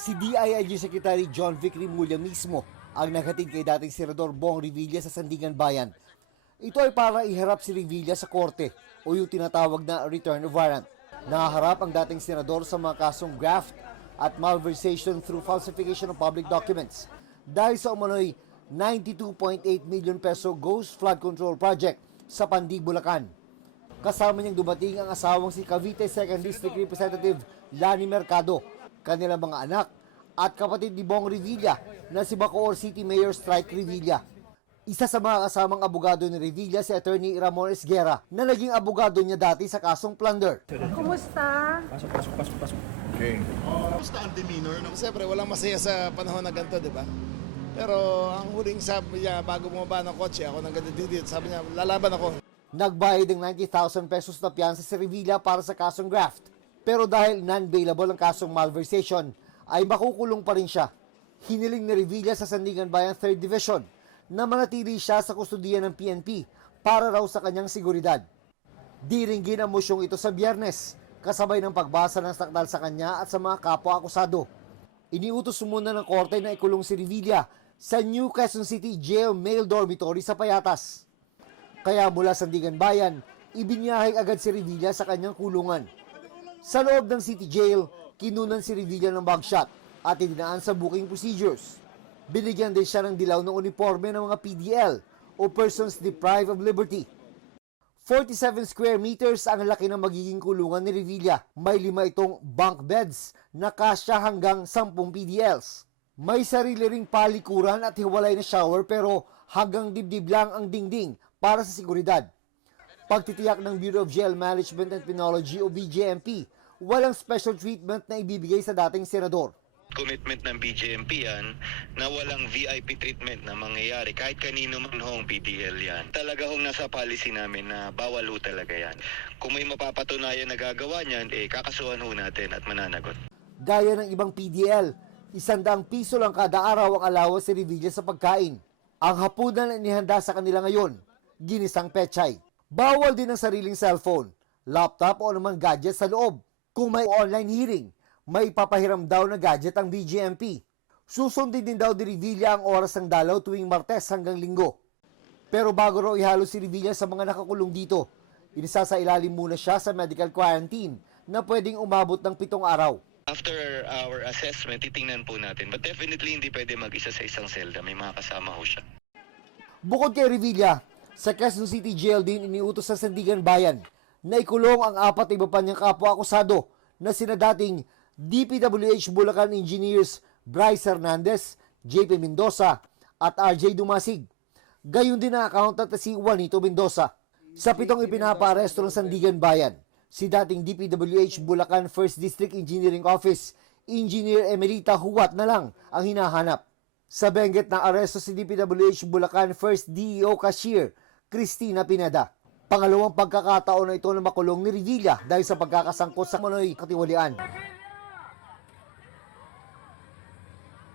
Si DILG Secretary John Vic Rimulya mismo ang naghatid kay dating Senador Bong Revilla sa Sandigan Bayan. Ito ay para iharap si Revilla sa korte o yung tinatawag na return of warrant. Naharap ang dating senador sa mga kasong graft at malversation through falsification of public documents dahil sa umano'y 92.8 million peso ghost flood control project sa Pandig, Bulacan. Kasama niyang dumating ang asawang si Cavite 2nd District Representative Lani Mercado, kanilang mga anak at kapatid ni Bong Revilla na si Bacoor City Mayor Strike Revilla. Isa sa mga kasamang abogado ni Revilla si Attorney Ramon Esguerra na naging abogado niya dati sa kasong plunder. Kumusta? Pasok. Okay. Gusto ang demeanor, no? Siyempre, walang masaya sa panahon na ganito, di ba? Pero ang huling sabi niya, bago bumaba ng kotse, ako nang gadididit, sabi niya, lalaban ako. Nagbayad ng 90,000 pesos na piyansa si Revilla para sa kasong graft. Pero dahil non-bailable ang kasong malversation, ay makukulong pa rin siya. Hiniling ni Revilla sa Sandigan Bayan 3rd Division na manatili siya sa kustudiya ng PNP para raw sa kanyang seguridad. Diringgin ang mosyong ito sa Biyernes, kasabay ng pagbasa ng sakdal sa kanya at sa mga kapwa-akusado. Iniutos muna ng korte na ikulong si Revilla sa New Quezon City Jail Male Dormitory sa Payatas. Kaya mula Sandigan Bayan, ibinyahe agad si Revilla sa kanyang kulungan. Sa loob ng City Jail, kinunan si Revilla ng mugshot at idinaan sa booking procedures. Binigyan din siya ng dilaw ng uniforme ng mga PDL o Persons Deprived of Liberty. 47 square meters ang laki ng magiging kulungan ni Revilla. May 5 itong bunk beds na kasya hanggang 10 PDLs. May sarili ring palikuran at hiwalay na shower pero hanggang dibdib lang ang dingding para sa seguridad. Pagtitiyak ng Bureau of Jail Management and Penology o BJMP, walang special treatment na ibibigay sa dating senador. Commitment ng BJMP yan na walang VIP treatment na mangyayari kahit kanino man hong PDL yan. Talaga hong nasa policy namin na bawal ho talaga yan. Kung may mapapatunayan na gagawa niyan, kakasuhan ho natin at mananagot. Gaya ng ibang PDL, 100 piso lang kada araw ang allowance si Revilla sa pagkain. Ang hapunan na inihanda sa kanila ngayon, ginisang pechay. Bawal din ang sariling cellphone, laptop o naman gadget sa loob. Kung may online hearing, may papahiram daw na gadget ang BJMP. Susundin din daw ni Revilla ang oras ng dalaw tuwing Martes hanggang Linggo. Pero bago raw ihalo si Revilla sa mga nakakulong dito, inisasailalim muna siya sa medical quarantine na pwedeng umabot ng 7 araw. After our assessment, titingnan po natin. But definitely hindi pwede mag-isa sa isang selda. May mga kasama ho siya. Bukod kay Revilla, sa Quezon City Jail din iniutos sa Sandigan Bayan na ikulong ang 4 iba pa niyang kapwa-akusado na sina dating DPWH Bulacan Engineers Bryce Hernandez, JP Mendoza at RJ Dumasig. Gayon din ang accountant na si Juanito Mendoza. Sa 7 ipinapaaresto ng Sandigan Bayan, si dating DPWH Bulacan 1st District Engineering Office, Engineer Emerita Huwat na lang ang hinahanap. Sa Benguet na aresto si DPWH Bulacan 1st DEO Cashier, Cristina Pineda. Pangalawang pagkakataon na ito na makulong ni Revilla dahil sa pagkakasangkot sa manoy katiwalian.